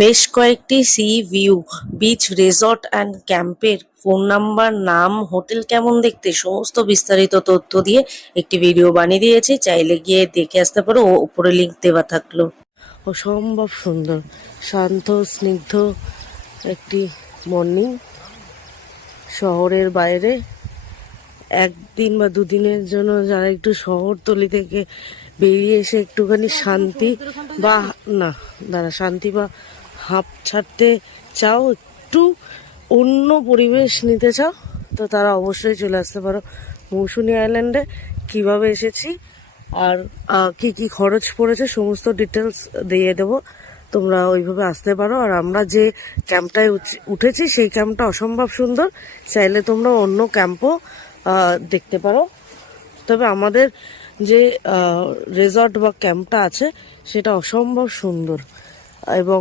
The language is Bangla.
বেশ কয়েকটি C view beach resort and ক্যাম্পের ফোন নাম্বার, নাম, হোটেল কেমন দেখতে সমস্ত বিস্তারিত তথ্য দিয়ে একটি ভিডিও বানিয়ে দিয়েছি, চাইলে গিয়ে দেখে আসতে পারো। ও উপরে লিঙ্ক দেওয়া থাকলো। অসম্ভব সুন্দর, শান্ত স্নিগ্ধ একটি মর্নিং শহরের বাইরে। একদিন বা দুদিনের জন্য যারা একটু শহরতলি থেকে বেরিয়ে এসে একটুখানি শান্তি বা শান্তি বা হাঁপ ছাড়তে চাও, একটু অন্য পরিবেশ নিতে চাও, তো তারা অবশ্যই চলে আসতে পারো মৌসুনী আইল্যান্ডে। কিভাবে এসেছি আর কি কি খরচ পড়েছে সমস্ত ডিটেলস দিয়ে দেবো, তোমরা ওইভাবে আসতে পারো। আর আমরা যে ক্যাম্পটায় উঠেছি সেই ক্যাম্পটা অসম্ভব সুন্দর, চাইলে তোমরা অন্য ক্যাম্পও দেখতে পারো। তবে আমাদের যে রিসর্ট বা ক্যাম্পটা আছে সেটা অসম্ভব সুন্দর এবং